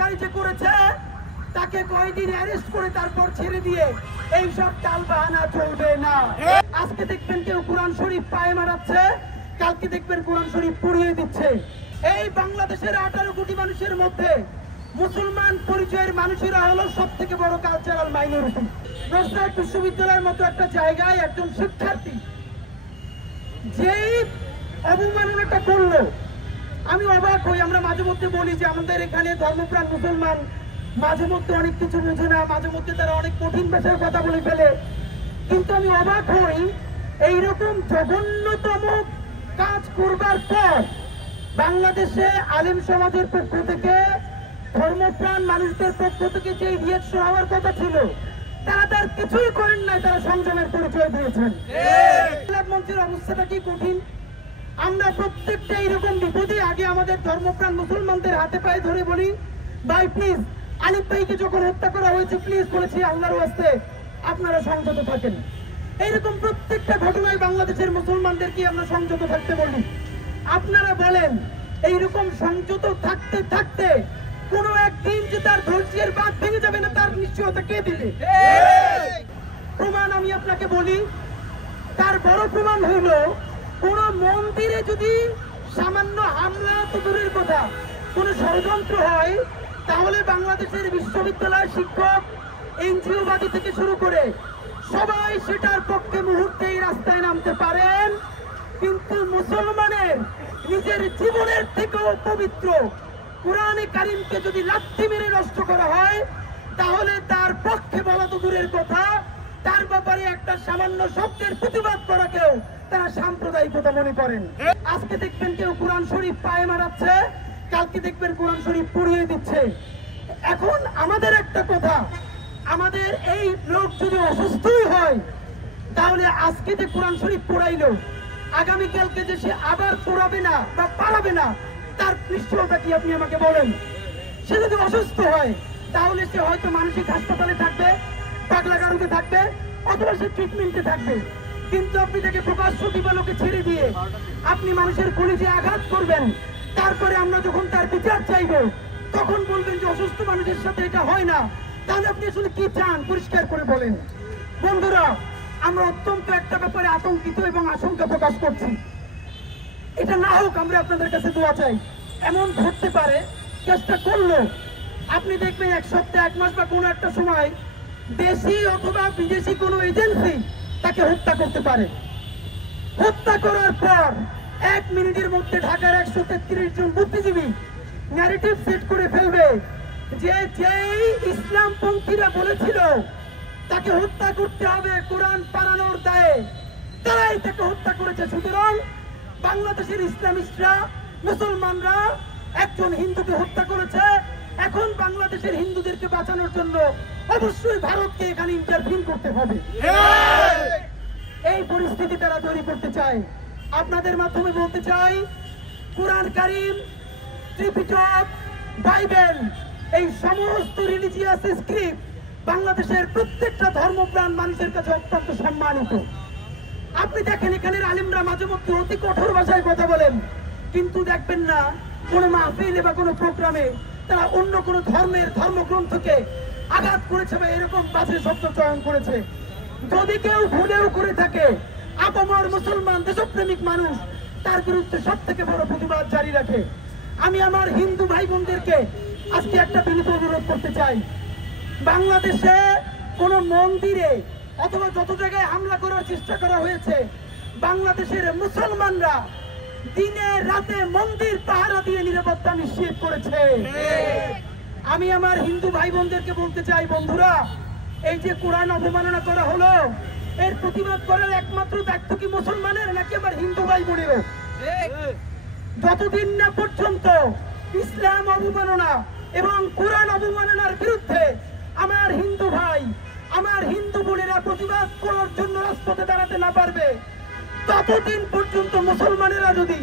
কাজ যে করেছে তাকে কয়েকদিন অ্যারেস্ট করে তারপর ছেড়ে দিয়ে এইসব টাল বাহানা চলবে না। আজকে দেখবেন কেউ কোরআন শরীফ পায়ে মারাচ্ছে, কালকে দেখবেন কোরআন শরীফ পুড়িয়ে দিচ্ছে। এই বাংলাদেশের 18 কোটি মানুষের মধ্যে মুসলমান পরিচয়ের মানুষেরা হলো সব থেকে বড় কালচারাল মাইনরিটি। নজরুল বিশ্ববিদ্যালয়ের মতো একটা জায়গায় একজন শিক্ষার্থী যেই অবমাননাটা করলো, আমি অবাক হই। আমরা মাঝে মধ্যে বলি যে আমাদের এখানে ধর্মপ্রাণ মুসলমান মাঝে মধ্যে অনেক কিছু বোঝে না, মাঝে মধ্যে তারা অনেক কঠিন ভাষার কথা বলে ফেলে, কিন্তু আমি অবাক হই এইরকম জঘন্যতম কাজ করবার পর বাংলাদেশে আলেম সমাজের পক্ষ থেকে, ধর্মপ্রাণ মানুষদের পক্ষ থেকে যে রিঅ্যাকশন হওয়ার কথা ছিল তারা তার কিছুই করেন নাই, তারা সংযমের পরিচয় দিয়েছেন। মঞ্চের অবস্থাটা কি কঠিন। আমরা প্রত্যেকটা এরকম বিপদে আগে আমাদের ধর্মপ্রাণ মুসলমানদের হাতে পায়ে ধরে বলি, ভাই প্লিজ, আলিফ ভাইকে যখন হত্যা করা হয়েছে প্লিজ বলেছি আল্লাহর ওয়াস্তে আপনারা সংযত থাকেন। এইরকম প্রত্যেকটা ঘটনায় বাংলাদেশের মুসলমানদেরকে আমরা সংযত থাকতে বলি। আপনারা বলেন এইরকম সংযত থাকতে থাকতে কোন একদিন যে তার ধৈর্যের বাঁধ ভেঙে যাবে না, তার নিশ্চয়তা কে দিবে? প্রমাণ আমি আপনাকে বলি, তার বড় প্রমাণ হইল কোন মন্দিরে যদি সামান্য হামলা তো দূরের কথা, কোন ষড়যন্ত্র হয় তাহলে বাংলাদেশের বিশ্ববিদ্যালয় শিক্ষক, এনজিওবাদী থেকে শুরু করে সবাই সেটার পক্ষে মুহূর্তেই রাস্তায় নামতে পারেন। কিন্তু মুসলমানের নিজের জীবনের থেকেও পবিত্র কোরআনে কারিমকে যদি লাথি মেরে নষ্ট করা হয় তাহলে তার পক্ষে বলা তো দূরের কথা, তার ব্যাপারে একটা সামান্য শব্দের প্রতিবাদ করাকেও তারা সাম্প্রদায়িকতা মনে করেন। আজকে দেখবেন কেউ কোরআন শরীফ পায়ে মারাচ্ছে, কালকে দেখবেন কোরআন শরীফ পুড়িয়ে দিচ্ছে। এখন আমাদের একটা কথা, আমাদের এই লোক যদি অসুস্থই হয় তাহলে আজকে যে কোরআন শরীফ পোড়াইলো, আগামীকালকে যে সে আবার পোড়াবে না বা পারাবে না, তার নিশ্চয়তা কি আপনি আমাকে বলেন? সে যদি অসুস্থ হয় তাহলে সে হয়তো মানসিক হাসপাতালে থাকবে, পাগলাগারুতে থাকবে, অথবা সে ট্রিটমেন্টে থাকবে। কিন্তু আপনি তাকে প্রকাশ্য দিবালোকে ছেড়ে দিয়ে আপনি মানুষের কলিজে আঘাত করবেন, তারপরে আমরা যখন তার বিচার চাইব তখন বলবেন যে অসুস্থ মানুষের সাথে এটা হয় না। তাহলে আপনি আসলে কি চান পরিষ্কার করে বলেন। বন্ধুরা, আমরা অত্যন্ত একটা ব্যাপারে আতঙ্কিত এবং আশঙ্কা প্রকাশ করছি। এটা না হোক, আমরা আপনাদের কাছে দোয়া চাই। এমন ঘটতে পারে, চেষ্টা করলো আপনি দেখবেন এক সপ্তাহ, এক মাস বা কোনো একটা সময় দেশি অথবা বিদেশি কোনো এজেন্সি তাকে হত্যা করতে পারে। হত্যা করার পর 1 মিনিটের মধ্যে ঢাকার 133 জন বুদ্ধিজীবী ন্যারেটিভ সেট করে ফেলবে যে যেই ইসলামপন্থীরা বলেছিল তাকে হত্যা করতে হবে কোরআন পালানোর দায়ে, তারাই তাকে হত্যা করেছে। সুতরাং বাংলাদেশের ইসলামিস্টরা, মুসলমানরা একজন হিন্দুকে হত্যা করেছে। এখন বাংলাদেশের হিন্দুদেরকে বাঁচানোর জন্য অবশ্যই ভারতকে এখানে ইন্টারভিউ করতে হবে। এই পরিস্থিতি তারা তৈরি করতে চায়। আপনাদের মাধ্যমে বলতে চাই, কোরআন কারীম, ত্রিপিটক, বাইবেল, এই সমস্ত রিলিজিয়াস স্ক্রিপ্ট বাংলাদেশের প্রত্যেকটা ধর্মপ্রাণ মানুষের কাছে অত্যন্ত সম্মানিত। আপনি দেখেন এখানের আলিমরা মাঝে মধ্যে অতি কঠোর ভাষায় কথা বলেন, কিন্তু দেখবেন না কোনো মাহফিলে বা কোনো প্রোগ্রামে তারা অন্য কোনো ধর্মের ধর্মগ্রন্থকে আঘাত করেছে বা এরকম বাজে শব্দ চয়ন করেছে। যদি কেউ ভুলেও করে থাকে, আপামর মুসলমান দেশপ্রেমিক মানুষ তার বিরুদ্ধে সব থেকে বড় প্রতিবাদ জারি রাখে। আমি আমার হিন্দু ভাই বোনদেরকে আজকে একটা বিনীত অনুরোধ করতে চাই, বাংলাদেশে কোন মন্দিরে অথবা যত জায়গায় হামলা করার চেষ্টা করা হয়েছে, বাংলাদেশের মুসলমানরা দিনে রাতে মন্দির পাহারা দিয়ে নিরাপত্তা নিশ্চিত করেছে। আমি আমার হিন্দু ভাই বোনদেরকে বলতে চাই, বন্ধুরা, এই যে কোরআন অবমাননা করা হলো, এর প্রতিবাদ করার একমাত্র দায়িত্ব কি মুসলমানের নাকি আমার হিন্দু ভাই বোনেরও? যতদিন না পর্যন্ত ইসলাম অবমাননা এবং কোরআন অবমাননার বিরুদ্ধে আমার হিন্দু ভাই, আমার হিন্দু বোনেরা প্রতিবাদ করার জন্য রাজপথে দাঁড়াতে না পারবে, ততদিন পর্যন্ত মুসলমানেরা যদি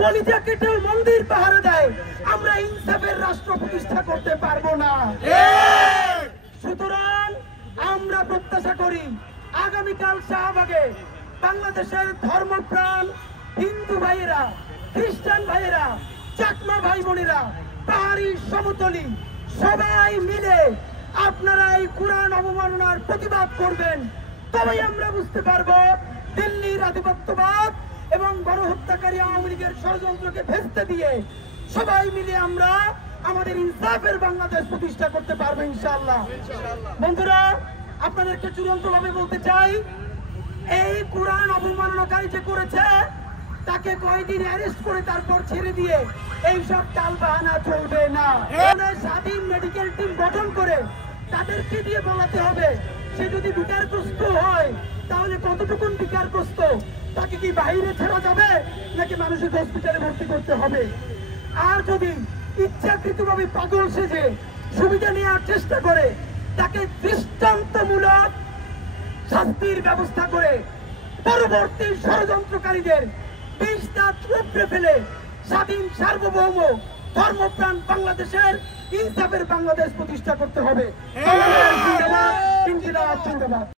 কলিজা কেটেও মন্দির পাহারা দেয়, আমরা ইনসাফের রাষ্ট্র প্রতিষ্ঠা করতে পারবো না। সুতরাং আমরা প্রত্যাশা করি আগামীকাল শাহবাগে বাংলাদেশের ধর্মপ্রাণ হিন্দু ভাইয়েরা, খ্রিস্টান ভাইয়েরা, চাকমা ভাই বোনেরা, পাহাড়ি সমতলী সবাই মিলে আপনারা এই কোরআন অবমাননার প্রতিবাদ করবেন, তবেই আমরা বুঝতে পারবো দিল্লির আধিপত্যবাদ এবং গণহত্যাকারী আওয়ামী লীগের ষড়যন্ত্রকে ভেস্তে দিয়ে সবাই মিলে আমরা আমাদের ইনসাফের বাংলাদেশ প্রতিষ্ঠা করতে পারবো ইনশাআল্লাহ। বন্ধুরা, আপনাদেরকে চূড়ান্ত ভাবে বলতে চাই, এই কোরআন অবমাননাকারী যে করেছে তাকে কয়েকদিন অ্যারেস্ট করে তারপর ছেড়ে দিয়ে এইসব টালবাহানা চলবে না। স্বাধীন মেডিকেল টিম গঠন করে তাদেরকে দিয়ে বলাতে হবে, সে যদি বিকারগ্রস্ত হয় তাহলে কতটুকুন বিকারগ্রস্ত, তাকে কি বাইরে ছেড়া যাবে নাকি মানসিক হসপিটালে ভর্তি করতে হবে। আর যদি ইচ্ছাকৃতভাবে পাগল সেজে সুবিধা নেওয়ার চেষ্টা করে তাকে দৃষ্টান্তমূলক শাস্তির ব্যবস্থা করে পরবর্তী ষড়যন্ত্রকারীদের বিষ দাঁত উপড়ে ফেলে স্বাধীন সার্বভৌম ধর্মপ্রাণ বাংলাদেশের ইনসাফের বাংলাদেশ প্রতিষ্ঠা করতে হবে। জিন্দাবাদ, ইনকিলাব জিন্দাবাদ।